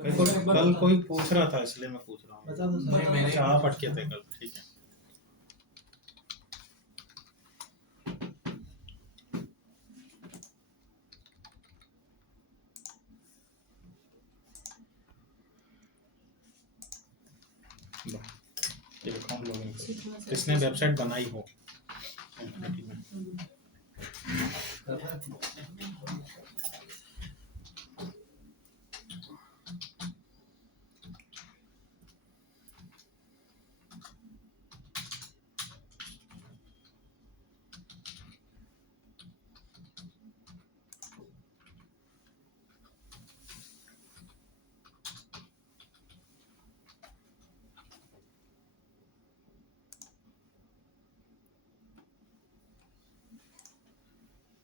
कल कोई पूछ रहा था इसलिए मैं पूछ रहा हूँ। बता दो सर। अच्छा आप अटके थे कल, ठीक है। ये अकाउंट लॉगिन करो। किसने वेबसाइट बनाई हो Infinity में?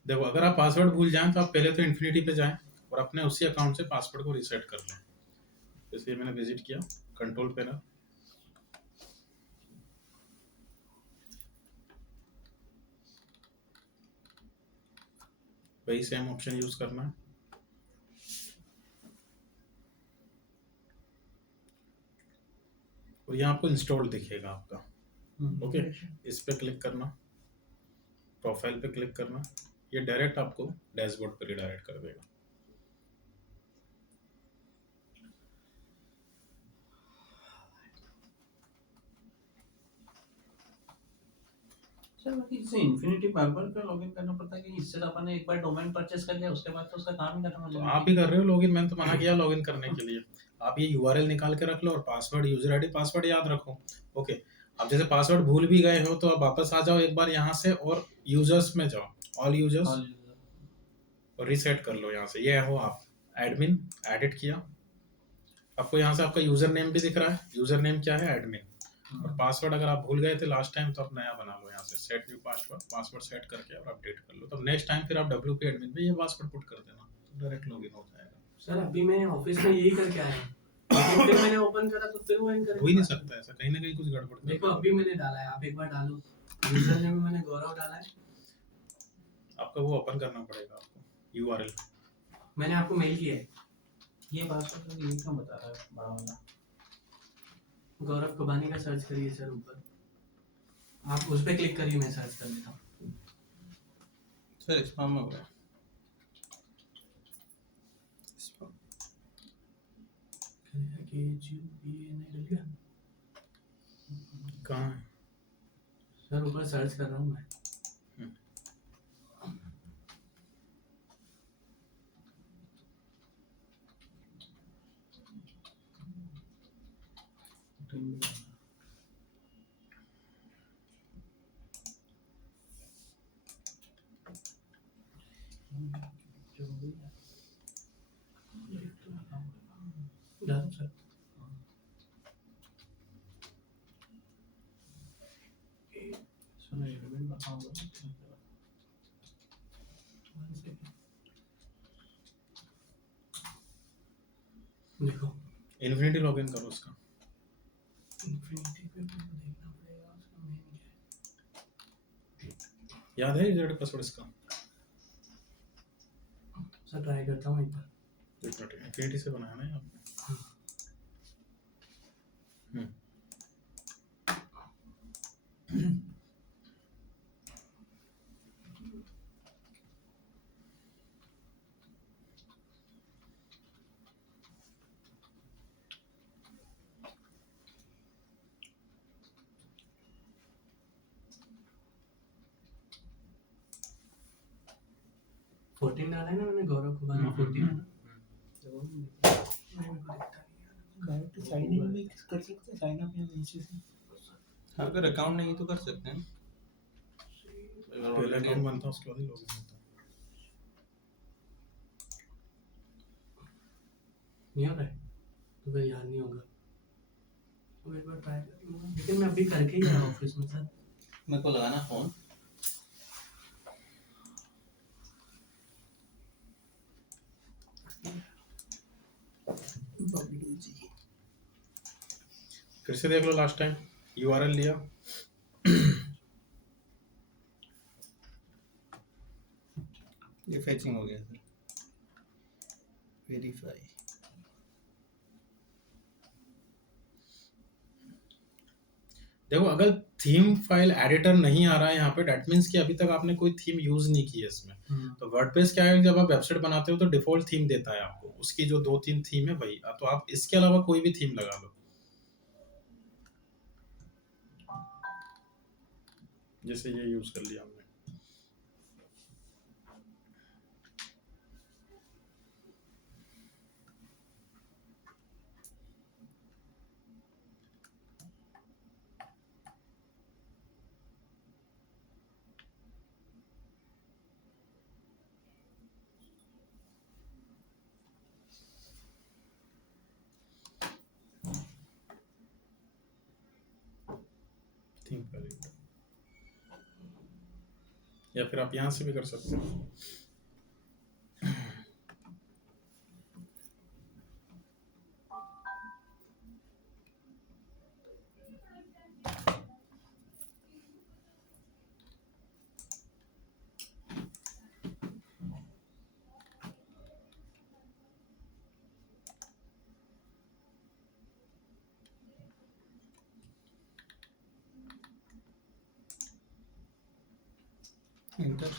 देखो अगर आप पासवर्ड भूल जाएं तो आप पहले तो इन्फिनिटी पे जाएं और अपने उसी अकाउंट से पासवर्ड को रीसेट कर लें। इसलिए मैंने विजिट किया कंट्रोल पैनल, वही सेम ऑप्शन यूज करना है। और यहाँ आपको इंस्टॉल दिखेगा आपका, ओके। इस पे क्लिक करना, प्रोफाइल पे क्लिक करना, ये डायरेक्ट आपको डैशबोर्ड पे रिडायरेक्ट कर देगा। सर बाकी इससे इन्फिनिटी पासवर्ड पे लॉगिन करना पड़ता है कि इससे तो अपन ने एक बार डोमेन परचेस कर लिया उसके बाद तो उसका काम ही खत्म हो तो जाएगा। आप ही कर रहे हो लॉगिन, मैंने तो मना किया लॉगिन करने के लिए। आप ये यूआरएल निकाल के रख लो और पासवर्ड, यूजर आईडी पासवर्ड याद रखो, ओके। आप जैसे पासवर्ड भूल भी गए हो तो आप वापस आ जाओ एक बार यहाँ से और यूजर्स में जाओ, ऑल यूजर्स, और रीसेट कर लो यहाँ से। ये हो आप एडमिन, एडिट किया, आपको यहाँ से आपका यूजर नेम भी दिख रहा है। यूजर नेम क्या है? एडमिन। और पासवर्ड अगर आप भूल गए थे लास्ट टाइम तो आप नया बना लो यहाँ से, set new password, password set करके और अपडेट कर लो। तो नेक्स्ट टाइम फिर आप WP एडमिन में ये पासवर्ड पुट कर देना, तो डायरेक्ट लॉगिन हो जाएगा। सर अभी मैं ऑफिस में यही करके आया हूँ, लेकिन फिर मैंने ओपन करा तो फिर वो एंकर हो ही नहीं सकता ऐसा, कहीं ना कहीं कुछ गड़बड़ है। देखो अभी मैंने डाला है, आप एक बार डालो। यूजर नेम में मैंने गौरव डाला है। आपका वो ओपन करना पड़ेगा आपको, यूआरएल। मैंने आपको मेल किया है। ये पासवर्ड ये क्यों बता रहा है बड़ा वाला? गौरव कुबानी का सर्च करिए सर ऊपर, आप उस पर क्लिक करिए, मैं सर्च कर लेता हूँ। सर स्पैम हो गया। कहाँ है? सर ऊपर सर्च कर रहा हूँ मैं। डालो सर। सुनो ये भी बताऊंगा। देखो इन्फिनिटी लॉगिन करो उसका। इन्फिनिटी पे देखना पड़ेगा उसका मेन क्या है। याद है यूजर पासवर्ड इसका? सर ट्राई करता हूँ एक बार। इन्फिनिटी से बनाया ना आपने? फोर्टीन डाला है ना मैंने, गौरव कुबानी 14 है ना। डायरेक्ट साइन इन भी कर सकते हैं, साइन अप या नीचे से। अगर अकाउंट नहीं तो कर सकते हैं। पहले अकाउंट बनता है उसके बाद ही लॉगिन होता है। नहीं हो रहा है तो फिर याद नहीं होगा, तो एक बार ट्राई कर लूँगा। लेकिन मैं अभी करके ही आया ऑफिस में सर। मेरे को लगाना फोन। फिर से देख लो लास्ट टाइम, यूआरएल लिया, ये फेचिंग हो गया सर। वेरीफाई। देखो अगर थीम फाइल एडिटर नहीं आ रहा है यहाँ पे, डेट मीन्स कि अभी तक आपने कोई थीम यूज नहीं की है इसमें। तो वर्डप्रेस क्या है, जब आप वेबसाइट बनाते हो तो डिफॉल्ट थीम देता है आपको, उसकी जो 2-3 थीम है वही, तो आप इसके अलावा कोई भी थीम लगा लो, जैसे ये यूज कर लिया हमने। थीम फाइल, या फिर आप यहाँ से भी कर सकते हो। इंटर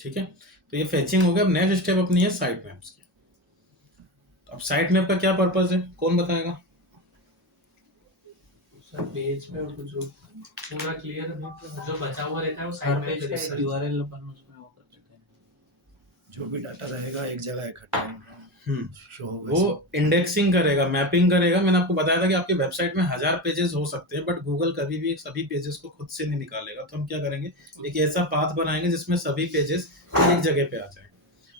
ठीक है, तो ये फेचिंग हो गया। अब नेक्स्ट स्टेप अपनी है साइट मैप्स की। अब साइट मैप का क्या पर्पस है, कौन बताएगा? सर पेज पे और कुछ पूरा क्लियर जो बचा हुआ रहता है वो हर साइड में पेज का एक यूआरएल अपन उसमें वो कर देते हैं, जो भी डाटा रहेगा एक जगह इकट्ठा शो होगा। वो इंडेक्सिंग करेगा, मैपिंग करेगा। मैंने आपको बताया था कि आपके वेबसाइट में 1000 पेजेस हो सकते हैं, बट गूगल कभी भी सभी पेजेस को खुद से नहीं निकालेगा। तो हम क्या करेंगे, एक ऐसा पाथ बनाएंगे जिसमें सभी पेजेस एक जगह पे आ जाए।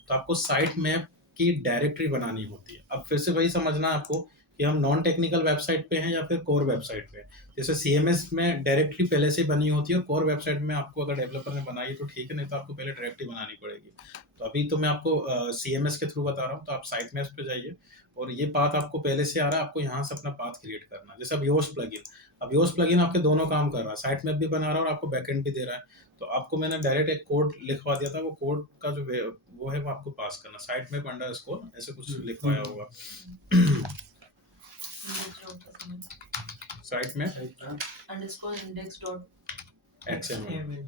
तो आपको साइट मैप की डायरेक्टरी बनानी होती है। अब फिर से वही समझना है आपको कि हम नॉन टेक्निकल वेबसाइट पे हैं या फिर कोर वेबसाइट पे हैं। जैसे सीएमएस में डायरेक्टरी पहले से बनी होती है, और कोर वेबसाइट में आपको अगर डेवलपर ने बनाई तो ठीक है, नहीं तो आपको पहले डायरेक्टरी बनानी पड़ेगी। तो अभी तो मैं आपको सीएमएस के थ्रू बता रहा हूँ। तो आप साइट मैप्स पे जाइए, और ये पाथ आपको पहले से आ रहा है, आपको यहाँ से अपना पाथ क्रिएट करना है। जैसे अब योस्ट प्लगइन, अब योस्ट प्लगइन आपके दोनों काम कर रहा है, साइट मैप भी बना रहा है और आपको बैकएंड भी दे रहा है। तो आपको मैंने डायरेक्ट एक कोड लिखवा दिया था, वो कोड का जो वो है वो आपको पास करना, साइट मैप अंडरस्कोर ऐसे कुछ लिखवाया होगा। Site map underscore index dot XML।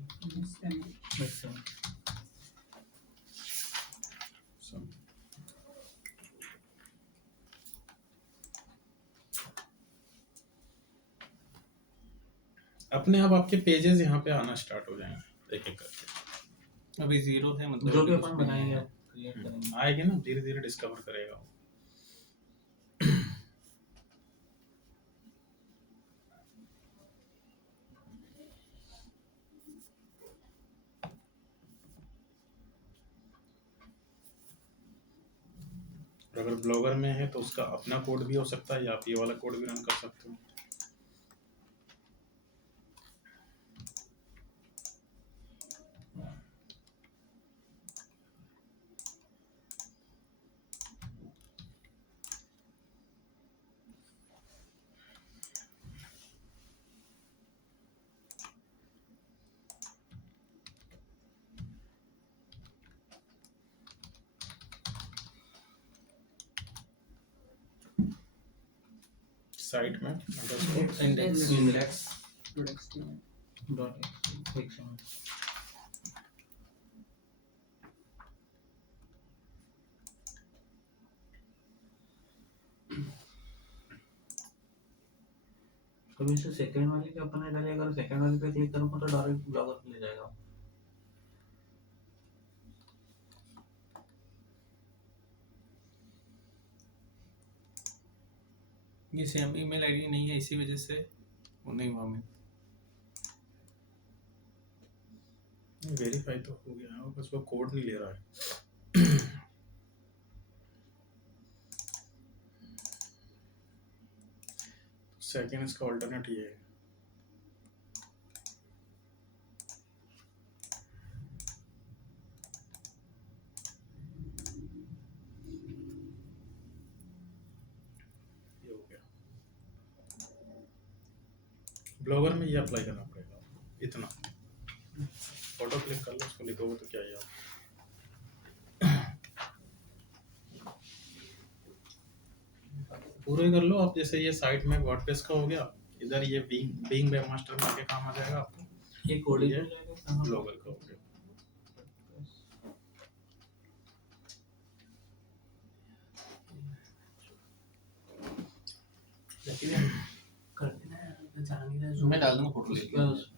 अपने आप आपके पेजेस यहाँ पे आना स्टार्ट हो जाएंगे एक एक करके। अभी जीरो है मतलब जो भी अपन बनाएंगे क्रिएट करेंगे। आएगी ना, धीरे धीरे डिस्कवर करेगा वो। और अगर ब्लॉगर में है तो उसका अपना कोड भी हो सकता है, या आप ये वाला कोड भी रन कर सकते हो। साइट में अंडरस्कोर इंडेक्स डॉट XML। कभी से सेकंड वाले के अपन ने डाले, अगर सेकंड वाले पे क्लिक करूंगा तो डायरेक्ट ब्लॉगर पे ले जाएगा। ये सेम ईमेल आईडी नहीं है, इसी वजह से वो नहीं हुआ। मैं वेरीफाई तो हो गया है, बस वो कोड नहीं ले रहा है। सेकंड इसका ऑल्टरनेट ये है। ये हो गया। ब्लॉगर में ये अप्लाई करना पड़ेगा आपको, इतना फोटो क्लिक कर लो, उसको लिखोगे तो क्या ही आप पूरे कर लो आप। जैसे ये साइट में वर्डप्रेस का हो गया, इधर ये बीइंग वेबमास्टर में आके काम आ जाएगा आपको, ये कोडिंग ये हो जाएगा कहाँ? ब्लॉगर का हो गया। जैसे भी हम करते ना यार, मैं जान नहीं रहा मैं डाल दूंगा फोटो उस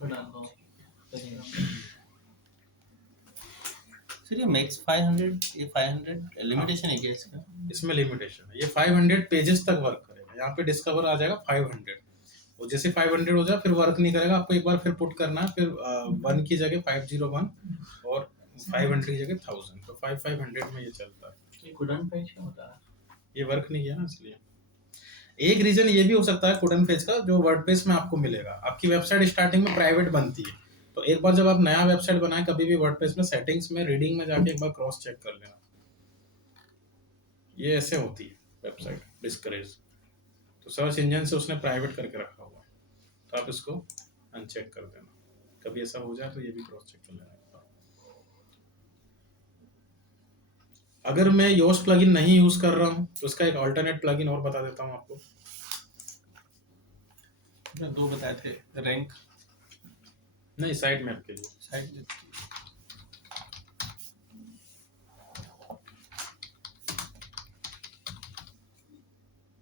पर डाल दो करेगा। सर ये मैक्स 500, ये 500 लिमिटेशन है क्या इसका? इसमें लिमिटेशन है, ये 500 पेजेस तक वर्क करेगा। यहाँ पे डिस्कवर आ जाएगा 500, और जैसे 500 हो जाए फिर वर्क नहीं करेगा, आपको एक बार फिर पुट करना है, फिर 1 की जगह 501 और 500 की जगह 1000, तो 500 में ये चलता है। ये कुडन पेज क्या होता है? ये वर्क नहीं किया ना, इसलिए। एक रीजन ये भी हो सकता है कुडन पेज का, जो वर्डप्रेस में आपको मिलेगा, आपकी वेबसाइट स्टार्टिंग में प्राइवेट बनती है, तो एक बार जब आप नया वेबसाइट बनाए कभी भी वर्डप्रेस में, सेटिंग्स में रीडिंग में जाके एक बार क्रॉस चेक कर लेना। ये ऐसे होती है वेबसाइट डिस्करेज, तो सर्च इंजन से उसने प्राइवेट करके रखा हुआ है, तो आप इसको अनचेक कर देना। कभी ऐसा हो जाए तो ये भी क्रॉस चेक कर लेना। अगर मैं योस्ट प्लगइन नहीं यूज कर रहा हूँ तो इसका एक अल्टरनेट प्लगइन और बता देता हूँ आपको। आपने 2 बताए थे, रैंक नहीं, साइट मैप के लिए। साइड।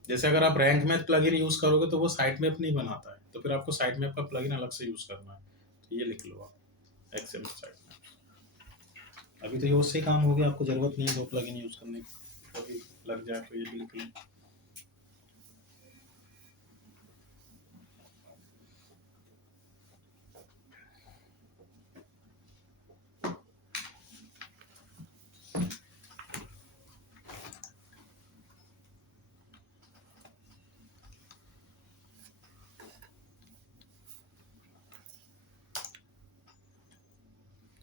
जैसे अगर आप रैंक मैप प्लगइन यूज करोगे तो वो साइट मैप नहीं बनाता है, तो फिर आपको साइट मैप का प्लगइन अलग से यूज करना है, तो ये लिख लो आप, एक्सेल साइट मैप। अभी तो योस्ट से काम हो गया, आपको जरूरत नहीं है 2 प्लगइन यूज करने की, कभी लग जाए तो ये भी लिख लो।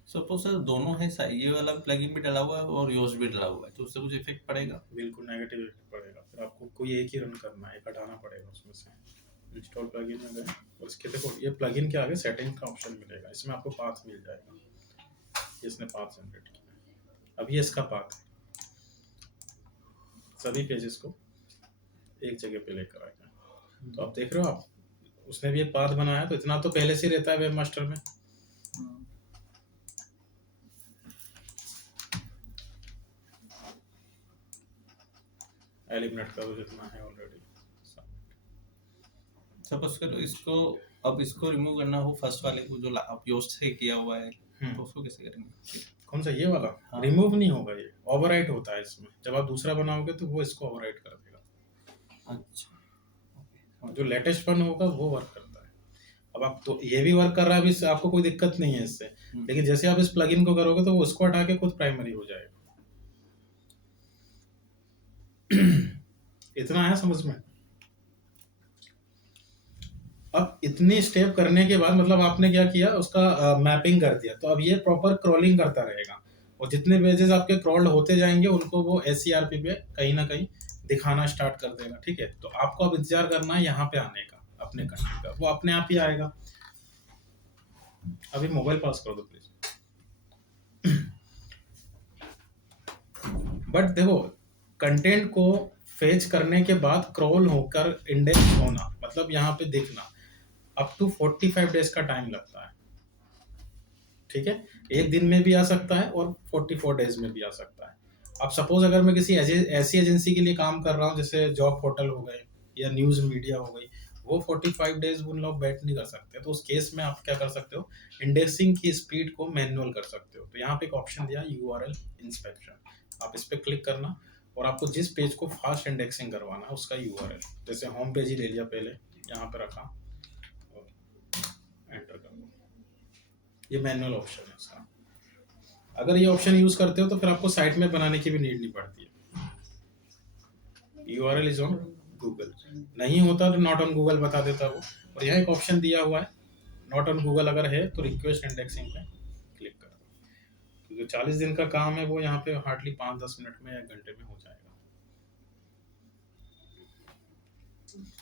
सपोज सर दोनों है, ये वाला प्लगइन भी डला हुआ है और योस्ट भी डला हुआ है, तो उससे कुछ इफेक्ट पड़ेगा? बिल्कुल नेगेटिव इफेक्ट पड़ेगा, फिर आपको कोई एक ही रन करना है, एक हटाना पड़ेगा उसमें से। इंस्टॉल प्लगइन में गए और इसके देखो ये प्लगइन के आगे सेटिंग का ऑप्शन मिलेगा, इसमें आपको पाथ मिल जाएगा, इसने पाथ जनरेट किया। अब ये इसका पाथ है, सभी पेजेस को एक जगह पे लेकर आएगा। तो आप देख रहे हो, आप उसने भी एक पाथ बनाया, तो इतना तो पहले से ही रहता है वेबमास्टर में। एलिमिनेट करो जितना है ऑलरेडी। सपोज करो इसको, अब इसको रिमूव करना हो फर्स्ट वाले को जो आप योस्ट से किया हुआ है, तो उसको कैसे करेंगे? कौन सा, ये वाला? हाँ। रिमूव नहीं होगा, ये ओवरराइट होता है इसमें। जब आप दूसरा बनाओगे तो वो इसको ओवरराइट कर देगा। अच्छा, जो लेटेस्ट वन होगा वो वर्क करता है। अब आप तो ये भी वर्क कर रहा है, अभी आपको कोई दिक्कत नहीं है इससे, लेकिन जैसे आप इस प्लगइन को करोगे तो वो उसको हटा के खुद प्राइमरी हो जाएगा। इतना है समझ में? अब इतने स्टेप करने के बाद मतलब आपने क्या किया, उसका मैपिंग कर दिया, तो अब ये प्रॉपर क्रॉलिंग करता रहेगा, और जितने पेजेस आपके क्रॉल्ड होते जाएंगे उनको वो SCRP पे कहीं ना कहीं दिखाना स्टार्ट कर देगा। ठीक है, तो आपको अब इंतजार करना है यहाँ पे आने का, अपने कंटेंट का, वो अपने आप ही आएगा। अभी मोबाइल पास कर दो प्लीज। बट देखो, कंटेंट को फेच करने के बाद क्रॉल होकर इंडेक्स होना, मतलब यहाँ पे दिखना, अप टू 45 डेज का टाइम लगता है। ठीक है, एक दिन में भी आ सकता है और 44 डेज में भी आ सकता है। अब सपोज अगर मैं किसी ऐसी एजेंसी के लिए काम कर रहा हूँ, जैसे जॉब पोर्टल हो गए या न्यूज़ मीडिया हो गई, वो 45 डेज उन लोग वेट नहीं कर सकते, तो उस केस में आप क्या कर सकते हो, इंडेक्सिंग की स्पीड को मैनुअल कर सकते हो। तो यहाँ पे एक ऑप्शन दिया URL इंस्पेक्शन, आप इस पर क्लिक करना और आपको जिस पेज को फास्ट इंडेक्सिंग करवाना है उसका URL, जैसे होम पेज ही ले लिया पहले, यहाँ पे रखा और एंटर कर दो। ये मैनुअल ऑप्शन है इसका। अगर ये ऑप्शन यूज करते हो तो फिर आपको साइट में बनाने की भी नीड नहीं पड़ती है। URL इज ऑन गूगल, नहीं होता तो नॉट ऑन गूगल बता देता वो। और यहाँ एक ऑप्शन दिया हुआ है नॉट ऑन गूगल, अगर है तो रिक्वेस्ट इंडेक्सिंग पे क्लिक कर दो। क्योंकि 40 दिन का काम है वो यहाँ पे हार्डली 5-10 मिनट में या घंटे में हो जाएगा।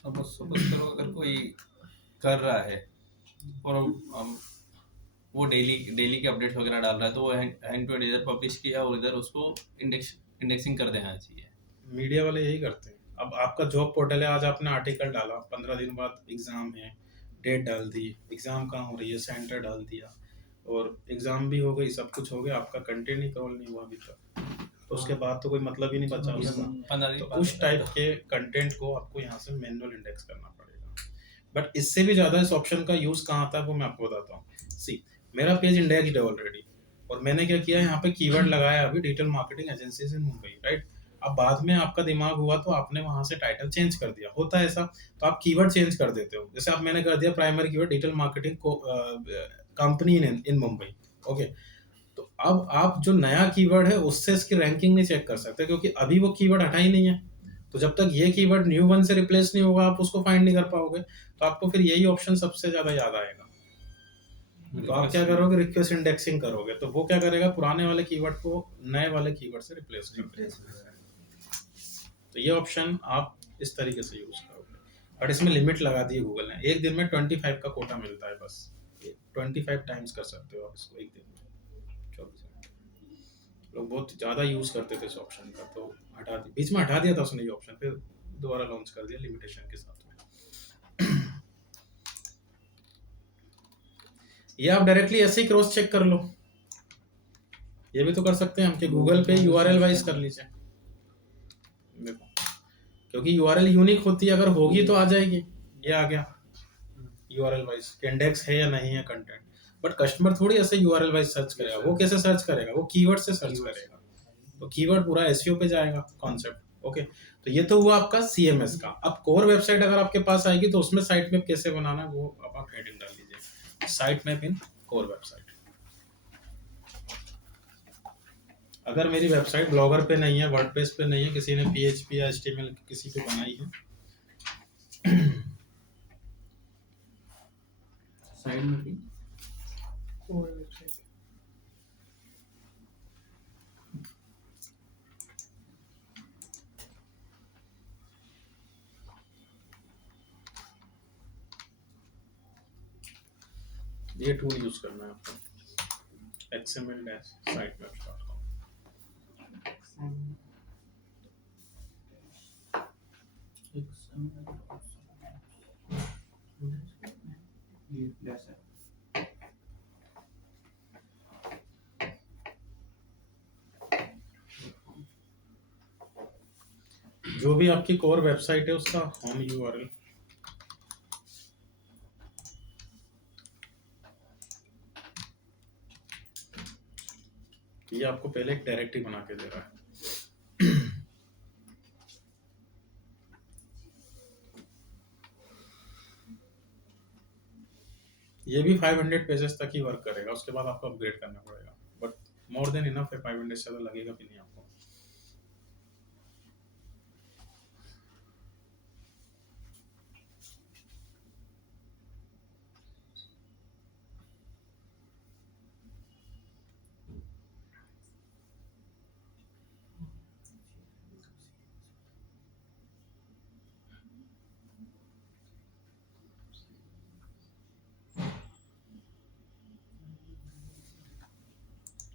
अब सपोज करो अगर कोई कर रहा है और वो डेली के अपडेट्स वगैरह डाल रहा है, तो वो हैंड टू हैंड इधर पब्लिश किया और इधर उसको इंडेक्सिंग कर देना चाहिए। मीडिया वाले यही करते हैं। अब आपका जॉब पोर्टल है, आज आपने आर्टिकल डाला, 15 दिन बाद एग्जाम है, डेट डाल दी, एग्जाम कहाँ हो रही है, सेंटर डाल दिया, और एग्जाम भी हो गई, सब कुछ हो गया, आपका कंटेंट ही क्रॉल नहीं हुआ अभी तक, तो उसके बाद तो कोई मतलब ही नहीं बचा उसका। 15 दिन तो बाद उस टाइप के कंटेंट को आपको यहाँ से मैनुअल इंडेक्स करना पड़ेगा। बट इससे भी ज़्यादा इस ऑप्शन का यूज़ कहाँ आता है वो मैं आपको बताता हूँ। सी, मेरा पेज इंडेक्स्ड है ऑलरेडी, और मैंने क्या किया, यहाँ पे कीवर्ड लगाया अभी digital marketing agencies in Mumbai, right. अब बाद में आपका दिमाग हुआ तो आपने वहाँ से टाइटल चेंज कर दिया, होता है ऐसा, तो आप कीवर्ड चेंज कर देते हो। जैसे आप मैंने कर दिया primary keyword digital marketing company इन मुंबई, ओके। तो अब आप जो नया कीवर्ड है उससे इसकी रैंकिंग नहीं चेक कर सकते, क्योंकि अभी वो कीवर्ड हटा ही नहीं है। तो जब तक ये कीवर्ड न्यू वन से रिप्लेस नहीं होगा आप उसको फाइंड नहीं कर पाओगे। तो आपको फिर यही ऑप्शन सबसे ज्यादा याद आएगा। तो आप क्या करोगे, रिक्वेस्ट इंडेक्सिंग करोगे, तो वो क्या करेगा, पुराने वाले कीवर्ड को नए वाले कीवर्ड से रिप्लेस कर देगा। तो ये ऑप्शन आप इस तरीके से यूज करोगे। बट इसमें लिमिट लगा दी है गूगल ने, एक दिन में 25 का कोटा मिलता है बस, 25 टाइम्स कर सकते हो आप इसको एक दिन में, 24 घंटे। लोग बहुत ज़्यादा यूज़ करते थे इस ऑप्शन का, तो हटा दिया, बीच में हटा दिया था उसने ये ऑप्शन, फिर दोबारा लॉन्च कर दिया लिमिटेशन के साथ में। ये आप डायरेक्टली ऐसे ही क्रॉस चेक कर लो, ये भी तो कर सकते हैं हम कि गूगल पे URL वाइज कर लीजिए। देखो, क्योंकि URL यूनिक होती है, अगर होगी तो आ जाएगी। ये आ गया URL वाइज, इंडेक्स है या नहीं है कंटेंट। बट कस्टमर थोड़ी ऐसे URL वाइज सर्च करेगा, वो कैसे सर्च करेगा, वो कीवर्ड से सर्च करेगा। तो कीवर्ड पूरा SEO पे जाएगा कॉन्सेप्ट, ओके। तो ये तो हुआ आपका CMS का। अब कोर वेबसाइट अगर आपके पास आएगी तो उसमें साइट मैप कैसे बनाना है वो अब आप हेडिंग डाल दीजिए, साइट मैप इन कोर वेबसाइट। अगर मेरी वेबसाइट ब्लॉगर पे नहीं है, वर्डप्रेस पे नहीं है, किसी ने PHP या HTML किसी पे बनाई है, साइड में भी कोर वेबसाइट ये टूल यूज करना है आपको, xml-sitemaps.com। जो भी आपकी कोर वेबसाइट है उसका होम URL, ये आपको पहले एक डायरेक्टरी बना के दे रहा है। ये भी 500 पेजेस तक ही वर्क करेगा, उसके बाद आपको अपग्रेड करना पड़ेगा। बट मोर देन इनफ है, 500 से ज़्यादा लगेगा भी नहीं आपको।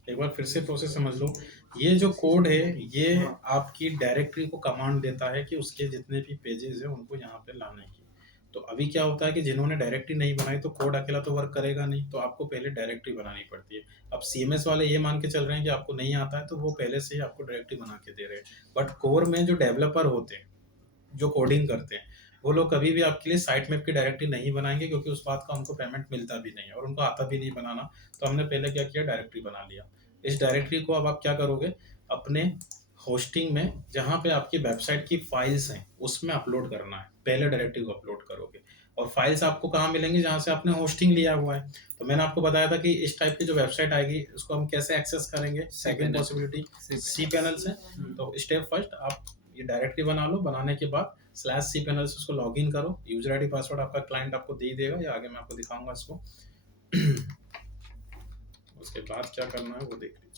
एक बार फिर से प्रोसेस समझ लो। ये जो कोड है ये आपकी डायरेक्टरी को कमांड देता है कि उसके जितने भी पेजेस हैं उनको यहाँ पे लाने की। तो अभी क्या होता है कि जिन्होंने डायरेक्टरी नहीं बनाई तो कोड अकेला तो वर्क करेगा नहीं, तो आपको पहले डायरेक्टरी बनानी पड़ती है। अब CMS वाले ये मान के चल रहे हैं कि आपको नहीं आता है तो वो पहले से ही आपको डायरेक्टरी बना के दे रहे हैं। बट कोर में जो डेवलपर होते हैं, जो कोडिंग करते हैं, वो लोग कभी भी आपके लिए साइट मैप की डायरेक्टरी नहीं बनाएंगे, क्योंकि उस बात का उनको पेमेंट मिलता भी नहीं है और उनको आता भी नहीं बनाना। तो हमने पहले क्या किया, डायरेक्टरी बना लिया। इस डायरेक्टरी को अब आप क्या करोगे, अपने होस्टिंग में जहाँ पे आपकी वेबसाइट की फाइल्स हैं उसमें अपलोड करना है। पहले डायरेक्टरी को अपलोड करोगे, और फाइल्स आपको कहाँ मिलेंगी, जहाँ से आपने होस्टिंग लिया हुआ है। तो मैंने आपको बताया था कि इस टाइप की जो वेबसाइट आएगी उसको हम कैसे एक्सेस करेंगे। सेकंड पॉसिबिलिटी cPanel से। तो स्टेप फर्स्ट आप ये डायरेक्टरी बना लो, बनाने के बाद /cpanel से उसको लॉगिन करो, यूजर आईडी पासवर्ड आपका क्लाइंट आपको दे ही देगा, या आगे मैं आपको दिखाऊंगा इसको। उसके बाद क्या करना है वो देख लीजिए।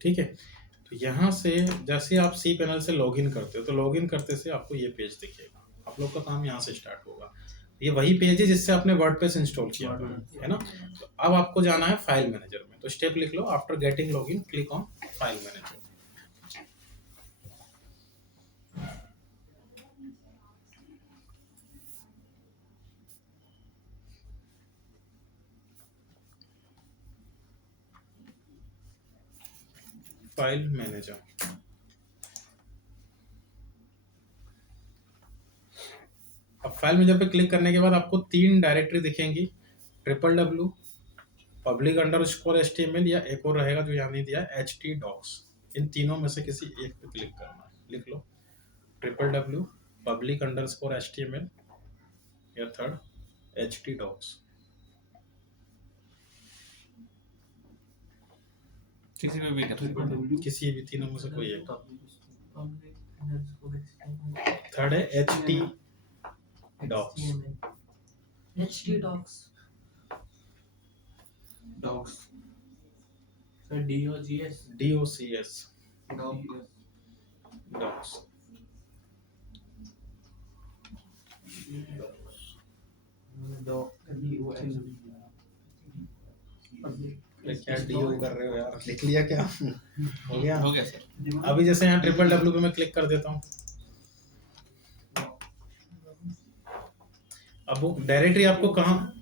ठीक है, तो यहाँ से जैसे आप cpanel से लॉगिन करते हो तो लॉगिन करते से आपको ये पेज दिखेगा, आप लोग का काम यहाँ से स्टार्ट होगा। ये वही पेज है जिससे आपने वर्डप्रेस इंस्टॉल किया था, है ना। तो अब आपको जाना है फाइल मैनेजर में, तो स्टेप लिख लो, after getting login click on file manager. File manager, अब फाइल मैनेजर पे क्लिक करने के बाद आपको 3 डायरेक्टरी दिखेंगी, www public_html, या एक और रहेगा जो यहाँ नहीं दिया है htdocs। इन तीनों में से किसी एक पे क्लिक करना है, लिख लो www public_html या थर्ड htdocs। किसी में भी कर सकते हैं। किसी भी तीनों में से कोई एक। थर्ड है htdocs। htdocs docs sir DOGS docs docs docs। क्या डीओ कर रहे हो यार, लिख लिया क्या? हो गया। हो गया सर। अभी जैसे यहाँ www पे मैं क्लिक कर देता हूँ, अब वो डायरेक्टरी आपको कहाँ,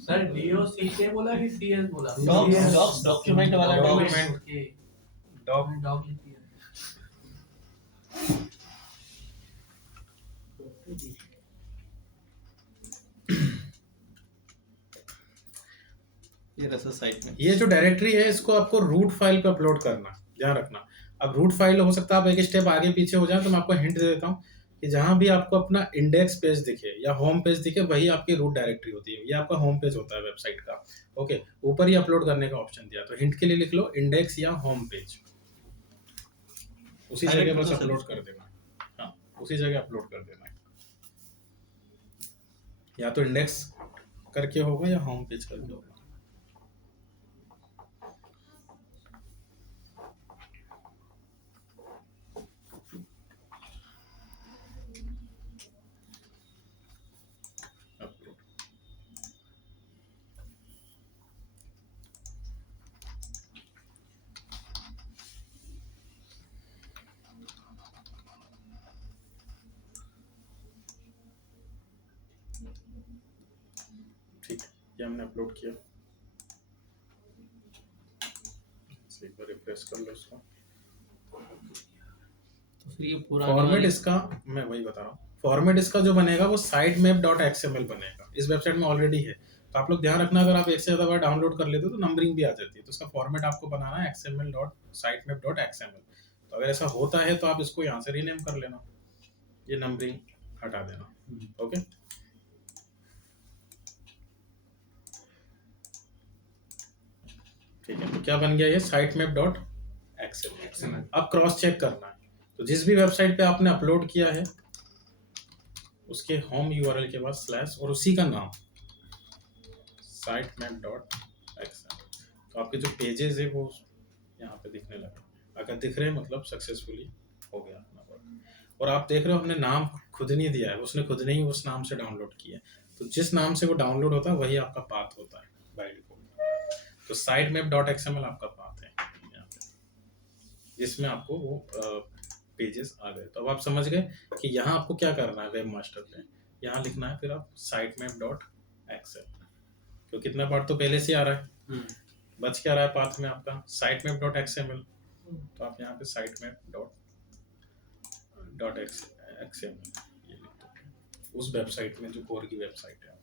सर DOCK बोला कि CS बोला? डॉक्स डॉक्यूमेंट वाला डॉक्यूमेंट ओके डॉक डॉग लिख दिया। ये रहा साइट में। ये जो डायरेक्टरी है इसको आपको रूट फाइल पे अपलोड करना, ध्यान रखना। अब रूट फाइल हो सकता है आप एक स्टेप आगे पीछे हो जाए, तो मैं आपको हिंट दे देता हूँ कि जहाँ भी आपको अपना इंडेक्स पेज दिखे या होम पेज दिखे वही आपकी रूट डायरेक्टरी होती है। ये आपका होम पेज होता है वेबसाइट का। ओके, ऊपर ही अपलोड करने का ऑप्शन दिया, तो हिंट के लिए लिख लो इंडेक्स या होम पेज, उसी जगह बस अपलोड कर देना। हाँ, उसी जगह अपलोड कर देना है, या तो इंडेक्स करके होगा या होम पेज करके होगा। ठीक है, ये हमने अपलोड किया। एक बार रिफ्रेश कर लो इसको। तो फिर ये पूरा फॉर्मेट इसका मैं वही बता रहा हूँ, फॉर्मेट इसका जो बनेगा वो sitemap.xml बनेगा। इस वेबसाइट में ऑलरेडी है, तो आप लोग ध्यान रखना, अगर आप एक से ज़्यादा बार डाउनलोड कर लेते हो तो नंबरिंग भी आ जाती है। तो इसका फॉर्मेट आपको बनाना है xml.sitemap.xml। तो अगर ऐसा होता है तो आप इसको यहाँ से रीनेम कर लेना, ये नंबरिंग हटा देना। ओके, ठीक है, तो क्या बन गया ये sitemap.xml। अब क्रॉस चेक करना है, तो जिस भी वेबसाइट पे आपने अपलोड किया है उसके होम यूआरएल के बाद स्लैश और उसी का नाम sitemap.xml, तो आपके जो पेजेस है वो यहाँ पे दिखने लगे। अगर दिख रहे हैं मतलब सक्सेसफुली हो गया अपना वर्क। और आप देख रहे हो हमने नाम खुद नहीं दिया है, उसने खुद नहीं उस नाम से डाउनलोड किया है। तो जिस नाम से वो डाउनलोड होता है वही आपका पाथ होता है बाय डिफॉल्ट। तो sitemap.xml आपका पाथ है यहाँ पे, जिसमें आपको वो पेजेस आ गए। तो अब आप समझ गए कि यहाँ आपको क्या करना है वेब मास्टर पे, यहाँ लिखना है फिर आप sitemap.xml, क्योंकि कितना पार्ट तो पहले से आ रहा है, बच क्या रहा है पाथ में आपका sitemap.xml, तो आप यहाँ पे sitemap.xml ये लिख दो उस वेबसाइट में जो कोर की वेबसाइट है।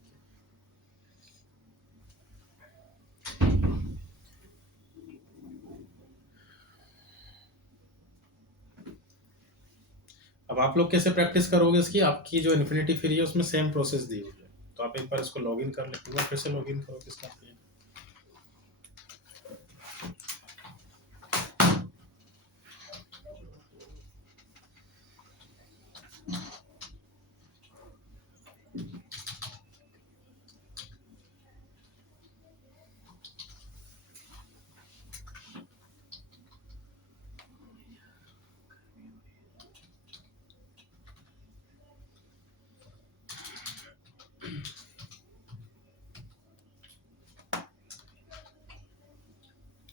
अब आप लोग कैसे प्रैक्टिस करोगे इसकी, आपकी जो इन्फिनिटी फ्री है उसमें सेम प्रोसेस दी हुई है, तो आप एक बार इसको लॉगिन कर लेते हो, फिर से लॉगिन करो किसका है।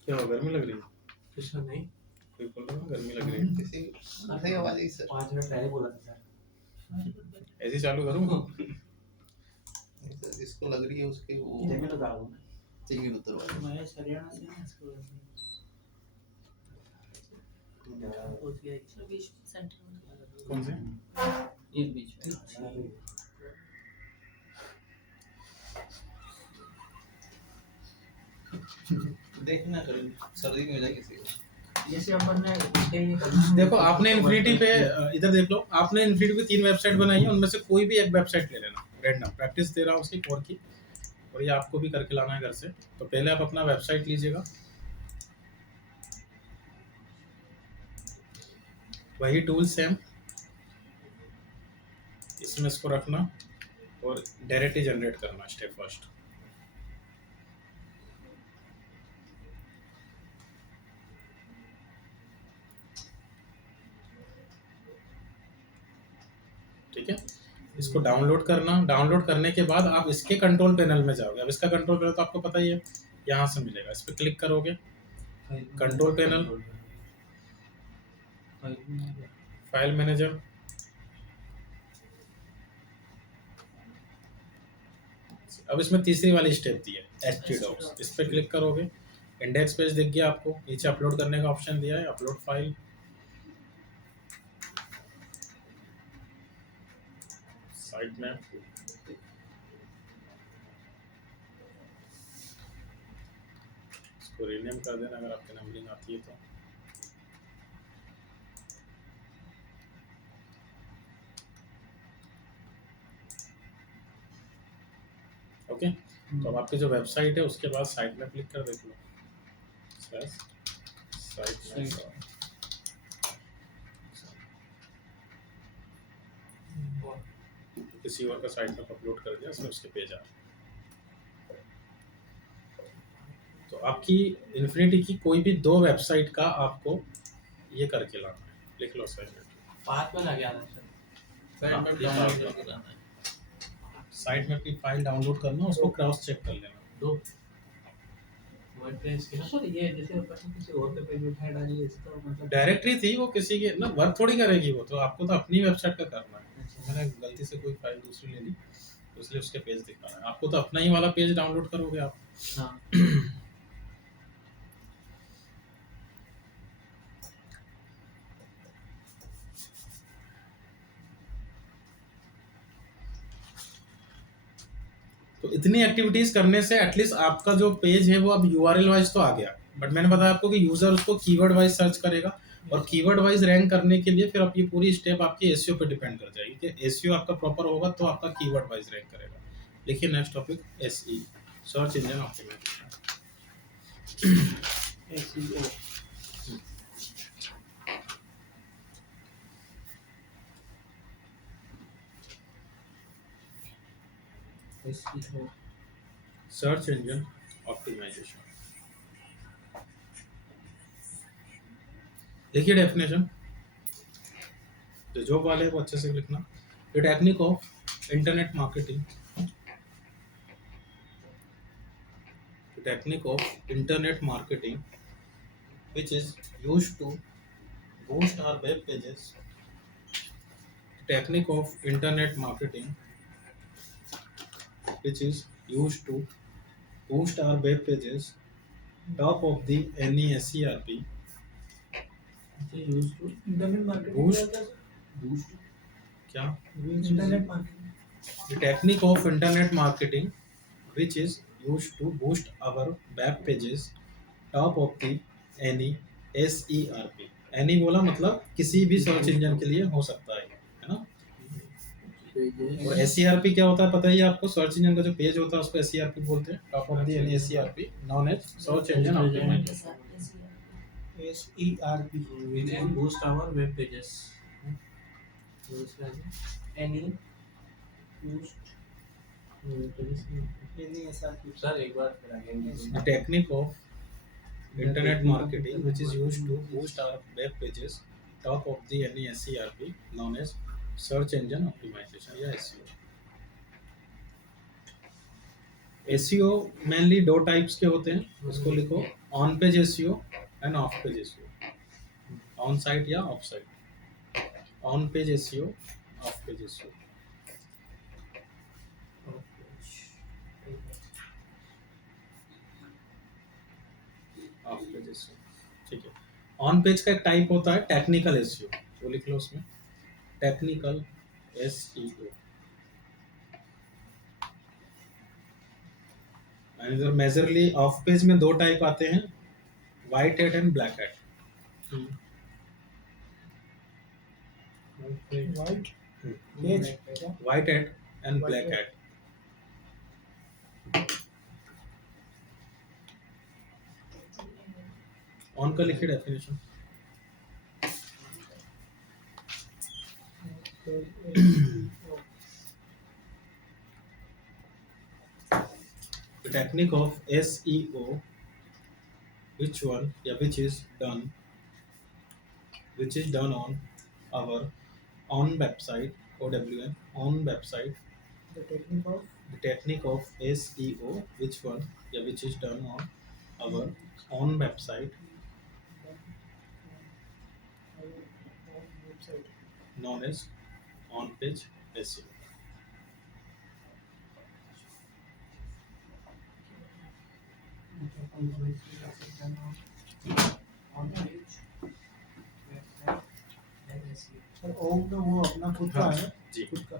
क्या हो, गर्मी लग रही है? कृष्ण नहीं, कोई बोल रहा है गर्मी लग रही है, किसी सही आवाज ही सर 5 मिनट पहले बोला था सर। ऐसे ही चालू करूँ? इसको लग रही है उसके वो मैं तो दाऊ चाहिए उतर वाली मैं हरियाणा से ना इसको बीच सेंटर में कौन से? ये बीच में देखना करें सर्दी में हो जाए किसी को। जैसे अपन ने उसके लिए करना देखो आपने इन्फिनिटी पे इधर देख लो, आपने इन्फिनिटी पे 3 वेबसाइट बनाई है, उनमें से कोई भी एक वेबसाइट ले लेना रैंडम, प्रैक्टिस दे रहा हूँ उसकी कोर की, और ये आपको भी करके लाना है घर से। तो पहले आप अपना वेबसाइट लीजिएगा, वही टूल सेम, इसमें इसको रखना और डायरेक्टली जनरेट करना स्टेप फर्स्ट। ठीक है, इसको डाउनलोड करना, डाउनलोड करने के बाद आप इसके कंट्रोल पैनल में जाओगे। अब इसका कंट्रोल पैनल तो आपको पता ही है, यहाँ से मिलेगा, इस पर क्लिक करोगे, कंट्रोल पैनल, फाइल मैनेजर, अब इसमें तीसरी वाली स्टेप दी है htdocs, इस पर क्लिक करोगे, इंडेक्स पेज दिख गया आपको, नीचे अपलोड करने का ऑप्शन दिया है, अपलोड फाइल, साइट में इसको रीनेम कर देना अगर आपकी नंबरिंग आती है तो। ओके, तो अब आपकी जो वेबसाइट है उसके बाद साइट में क्लिक कर देख लो, साइट में किसी और का साइट में अपलोड कर दिया, उसमें उसके पेज आ रहे। तो आपकी इन्फिनिटी की कोई भी 2 वेबसाइट का आपको ये करके लाना है, लिख लो साइट में, पाथ में लगे आना सर। साइड में डाउनलोड करके लाना है। साइट में की फाइल डाउनलोड करना, उसको क्रॉस चेक कर लेना। 2 वर्डप्रेस के ना सर, ये जैसे अपन किसी और के पेज उठाए डालिए, इसका मतलब डायरेक्टरी थी वो, किसी के ना वर्क थोड़ी करेगी वो, तो आपको तो अपनी वेबसाइट का करना है। मैंने गलती से कोई फाइल दूसरी ले ली तो इसलिए उसके पेज दिखाना है आपको, तो अपना ही वाला पेज डाउनलोड करोगे आप। हाँ तो इतनी एक्टिविटीज करने से एटलीस्ट आपका जो पेज है वो अब यूआरएल वाइज तो आ गया, बट मैंने बताया आपको कि यूजर उसको कीवर्ड वाइज सर्च करेगा, और कीवर्ड वाइज रैंक करने के लिए फिर आप ये पूरी स्टेप आपकी एसईओ पे डिपेंड कर जाएगी कि एसईओ आपका प्रॉपर होगा तो आपका कीवर्ड वाइज रैंक करेगा। लिखिए next topic SE, search engine optimisation. SEO SEO search engine optimisation, देखिए डेफिनेशन, तो जॉब वाले को अच्छे से लिखना, the technique of internet marketing, technique of internet marketing which is used to boost our web pages. Technique of internet marketing, which is used to boost our web pages top of the any SERP. Use to internet marketing Boost. Boost क्या? Internet marketing The technique of internet marketing, which is used to boost our web pages top of the any SERP. any बोला मतलब किसी भी search engine के लिए हो सकता है ना? और SERP क्या होता है पता ही है आपको? सर्च इंजन का जो पेज होता है उसको SERP बोलते हैं, top of the any SERP, known as search engine optimisation. SERP which will boost our web pages. Any boost sir एक बार फिर आगे The technique of internet marketing, which is used to boost our web pages top of the any SERP, known as search engine optimization या SEO. SEO mainly दो types के होते हैं, उसको लिखो on page SEO and off page SEO. On site या off site. On page SEO, off page SEO. Off page SEO, ठीक है. ऑन पेज का एक टाइप होता है टेक्निकल SEO, वो लिख लो उसमें, टेक्निकल SEO. इधर मेजरली ऑफ पेज में दो टाइप आते हैं, white hat and black hat. White white hat and black hat. On का लिखिए definition. The technique of SEO, which is done on our own website, OWN on website. The technique of SEO, which is done on our own website, known as on page SEO. Sir Om तो वो अपना खुद का है जी. खुद का